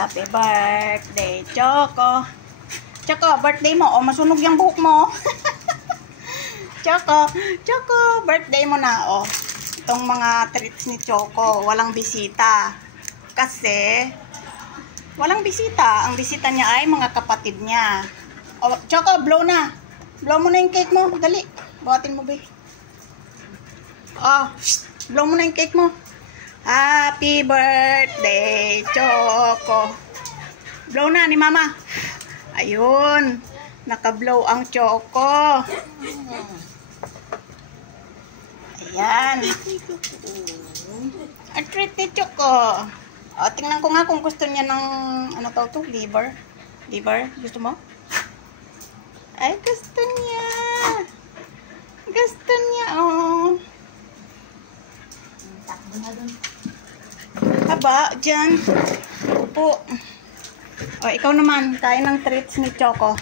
Happy birthday, Choco. Choco, birthday mo. O, masunog yung buhok mo. Choco, birthday mo na. O, itong mga treats ni Choco, walang bisita. Kasi, walang bisita. Ang bisita niya ay mga kapatid niya. O, Choco, blow na. Blow mo na yung cake mo. Dali. Buhatin mo, babe. O, blow mo na yung cake mo. Happy birthday, Choco. Blow na ni Mama. Ayun. Naka-blow ang Choco. Ayan. Ang treat ni Choco. O, tingnan ko nga kung gusto niya ng, ano to, liver. Liver? Gusto mo? Ay, gusto niya. Gusto niya, oh. Haba, dyan. Upo. O, ikaw naman. Kain ng treats ni Choco.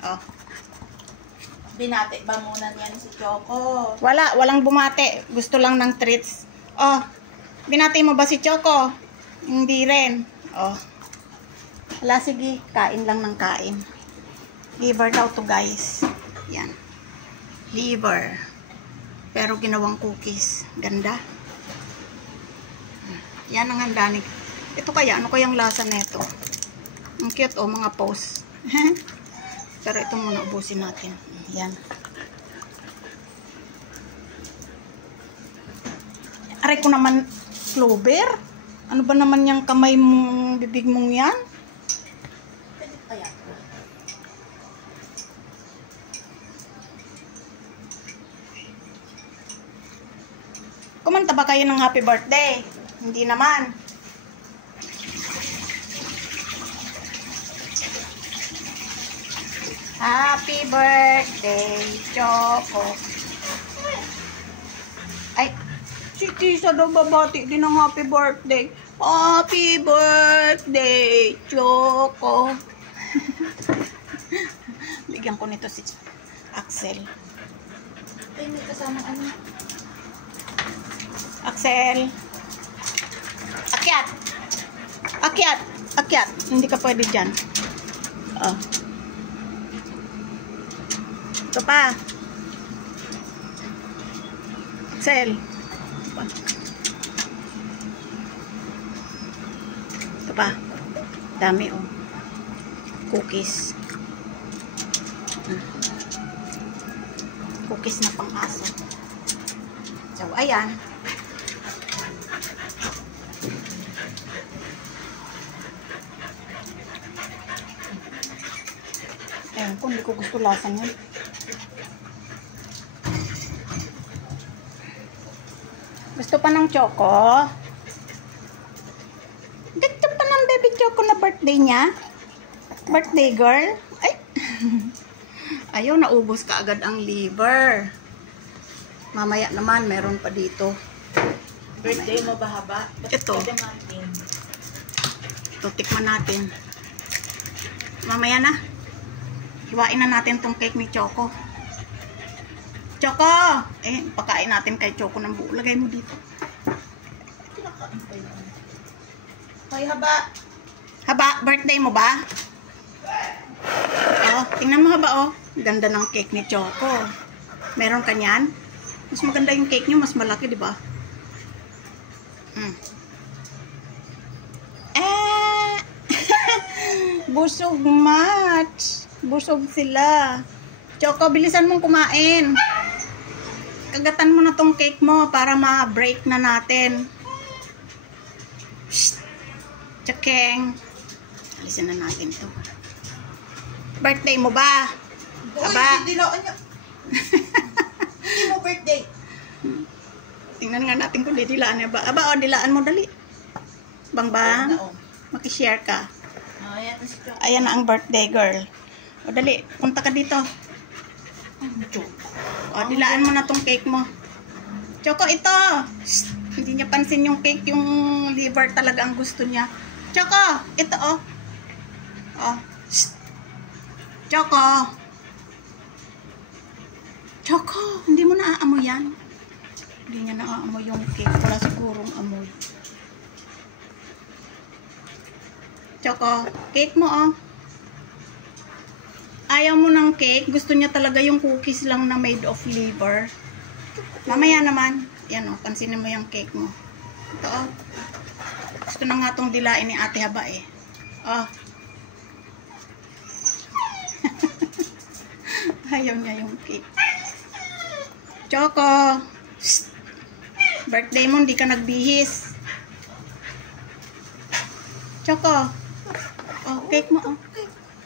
O. Binati ba muna niyan si Choco? Walang bumate. Gusto lang ng treats. O, binati mo ba si Choco? Hindi rin. O. Wala, sige. Kain lang ng kain. Liver daw to, guys. Yan. Liver. Pero ginawang cookies. Ganda. Yan ang handa ni. Ito kaya, ano kayang lasa nito? Ang cute, oh, mga pose. Pero ito muna, ubusin natin. Yan. Aray ko naman, Clover. Ano ba naman yung kamay mong, bibig mong yan? Pwede kaya? Kumanta ba kayo ng happy birthday? Hindi naman. Happy birthday, Choco. Ay, si Tisa daw babati din ng happy birthday. Happy birthday, Choco. Bigyan ko nito si Axel. Ay, may kasama ano? Axel. Akyat. Akyat. Akyat. Hindi ka pwede dyan. Oh. Ito pa. Axel. Ito pa. Dami, oh. Cookies. Cookies na pang-aso. So, ayan. Ayan, kung hindi ko gusto lasan yun. Gusto pa ng Choco? Gusto pa ng baby Choco na birthday niya? Birthday girl? Ay! Ayaw, naubos ka agad ang liver. Mamaya naman, meron pa dito. Birthday mo ba haba? Ito. Ito, tikman natin. Mamaya na. Hiwain na natin tong cake ni Choco. Choco! Eh, pakain natin kay Choco ng buo. Lagay mo dito. Hoy, haba. Haba, birthday mo ba? Oh, tingnan mo haba, oh. Ganda ng cake ni Choco. Meron ka niyan? Mas maganda yung cake niyo, mas malaki, di ba? Busog match. Busog sila. Choco, bilisan mong kumain. Kagatan mo na tong cake mo para ma-break na natin. Shhh. Chakeng. Alisan na natin to. Birthday mo ba? Aba. Uy, dilaan niya. Hindi mo birthday. Tingnan nga natin kung dilaan niya ba. Aba, o, dilaan mo dali. Bang-bang. Makishare ka. Ayan na si Choco. Ayan na ang birthday girl. O, dali. Punta ka dito. O, dilaan mo na tong cake mo. Choco, ito. Shhh. Hindi niya pansin yung cake. Yung liver talaga ang gusto niya. Choco, ito, oh. Oh. Shhh. Choco. Choco, hindi mo naaamoy yan. Hindi niya naaamoy yung cake. Wala sigurong amoy. Choco, cake mo oh. Ayaw mo ng cake? Gusto niya talaga yung cookies lang na made of liver. Mamaya naman. Yan oh, pansinin mo yung cake mo. Ito oh. Gusto na nga tong dilain ni Ate Haba eh. Oh. Ayaw niya yung cake. Choco. Shh. Birthday mo, hindi ka nagbihis. Choco. Oh, cake mo oh.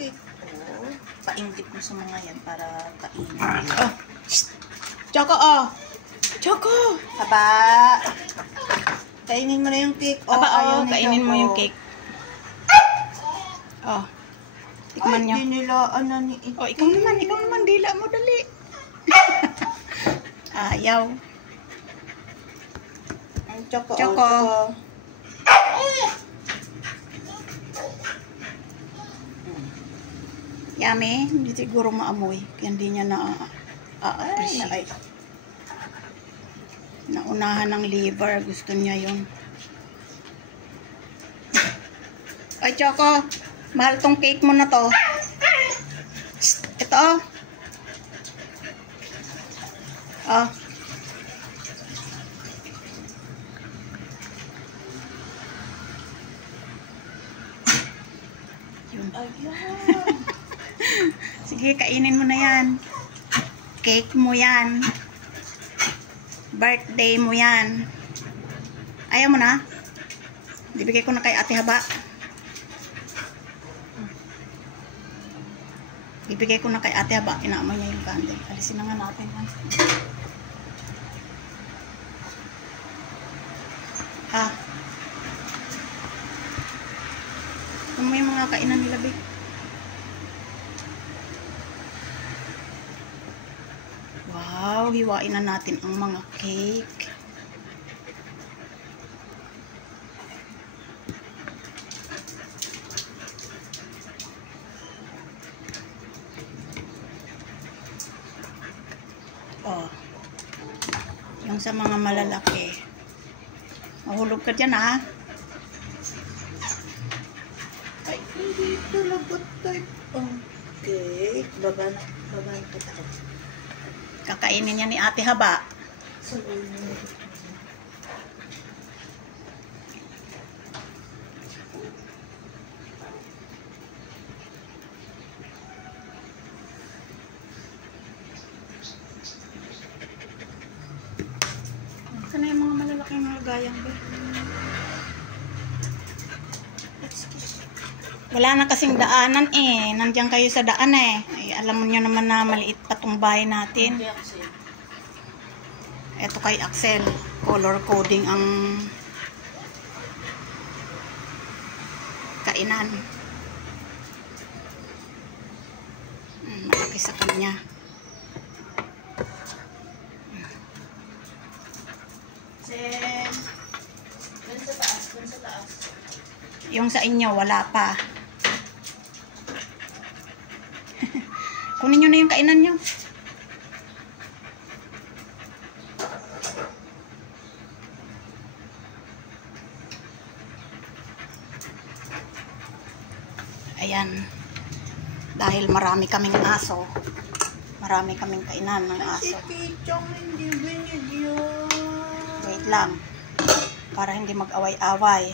Cake. Oh, painggit mo sa mga yan para kainin. Oh. Shh. Choco oh. Choco. Haba. Kainin mo na yung cake. Aba, ayaw oh, ni kainin mo Choco. yung cake. Oh. Tikman nyo. Ay, dinilaan na ni Oh, ikaw naman, dila mo, dali. Ayaw. Ang Choco. Choco. Oh, Yummy. Hindi siguro maamoy. Kaya hindi niya Ay. Naunahan ng liver. Gusto niya yun. Ay, Choco. Mahal tong cake mo na to. Ito, oh. Oh. Yun. Ayan. Sige, kainin mo na yan. Cake mo yan. Birthday mo yan. Ayaw mo na? Bibigay ko na kay Ate Haba. Bibigay ko na kay Ate Haba. Inaamoy niya yung candle. Alisin na nga natin. Ha? Ano mo yung mga kainan nila, babe? Wow, hiwain na natin ang mga cake. Oh. Yung sa mga malalaki. Mahulog ka dyan, ha? Ay, hindi talaga type ang cake. Baban kita ko. Kakainin niya ni Ate Haba. Saan na yung mga malalaking mga gayang, ba? Wala na kasing daanan eh. Nandiyan kayo sa daan eh. Ay, alam mo nyo naman na maliit pa tong bahay natin. Ito kay Axel. Color coding ang kainan. Malaki sa kanya. Dun sa taas. Yung sa inyo, wala pa. Kunin nyo na yung kainan nyo. Ayan. Dahil marami kaming aso. Marami kaming kainan ng Si aso. Pichong hindi binigyan. Wait lang. Para hindi mag-away-away.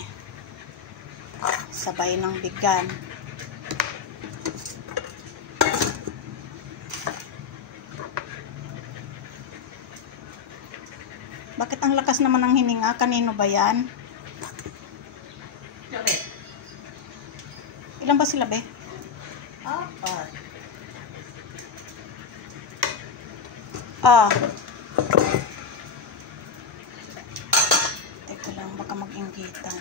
Sabay ng bigyan. Bakit ang lakas naman ng hininga? Kanino ba yan? Ilan ba sila, be? 4. Ah. Teka lang, baka mag-inggitan.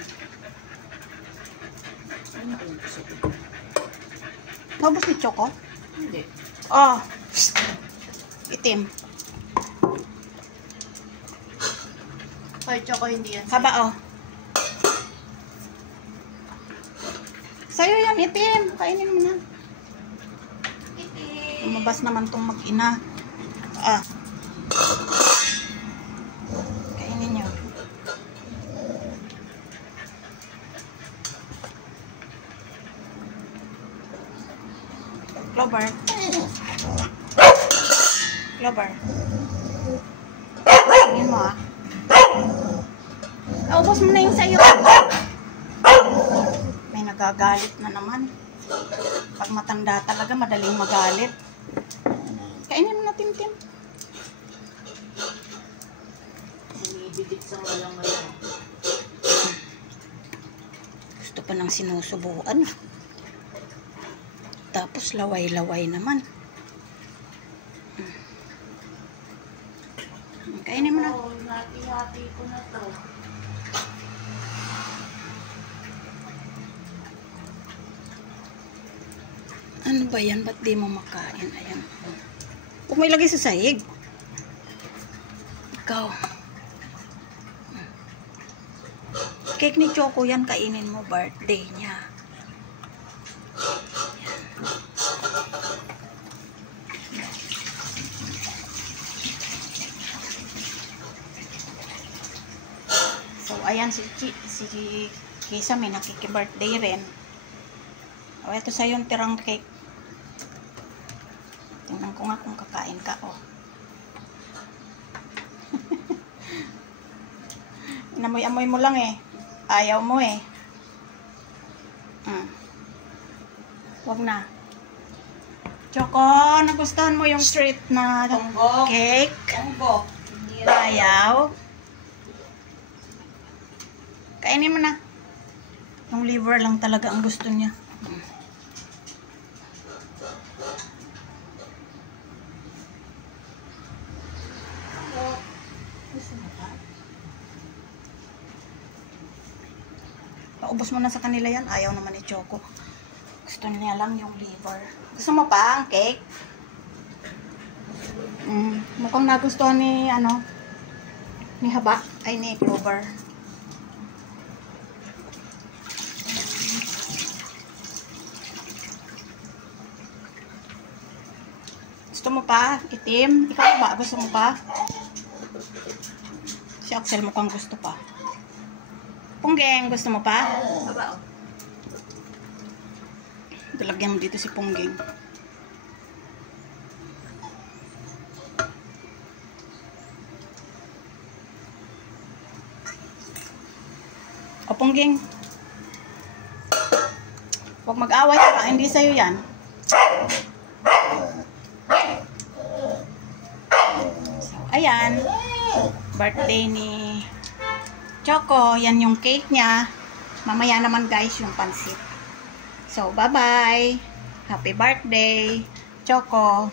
Ano yung gusto ko? Naubos ni Choco? Hindi. Ah. Itim. Ay, Choco, hindi yan. Haba, oh. Sa'yo yan, itim. Kainin mo na. Lumabas naman tong mag-ina. Ah. Kainin nyo. Clover. Clover. Tingin mo ah. Naubos mo na yung sayo. May nagagalit na naman. Pag matanda talaga, madaling magalit. Kainin mo na, Tim-Tim. Bumibigit sa walang ngayon. Gusto pa ng sinusubuan. Tapos laway-laway naman. Kainin mo na. Oh, hati-hati ko na to. Ano ba yan? Ba't di mo makain? Ayan. Huwag mo ilagay sa sahig. Ikaw. Cake ni Choco yan. Kainin mo. Birthday niya. So, ayan si Kisa may nakiki-birthday rin. O, ito sa'yo yung tirang cake. Tingnan ko nga kung kakain ka, oh. Inamoy-amoy mo lang eh. Ayaw mo eh. Wag na. Choco, nagustuhan mo yung treat na Tonggo. cake? Tonggo. Ayaw. Kainin mo na. Yung liver lang talaga ang gusto niya. Paubos mo na sa kanila yan. Ayaw naman ni Choco. Gusto niya lang yung liver. Gusto mo pa ang cake? Mukhang nagustuhan ni ni Haba. Ay, ni Clover. Gusto mo pa? Itim? Ikaw ba? Gusto mo pa? Si Axel mukhang gusto pa. Punggeng, gusto mo pa? Aba, oh. Dalagyan mo dito si Punggeng. O Punggeng. Huwag mag-away ka. Hindi sa'yo yan. So, ayan. Birthday ni Choco. Yan yung cake niya. Mamaya naman guys yung pansit. So, bye-bye. Happy birthday, Choco.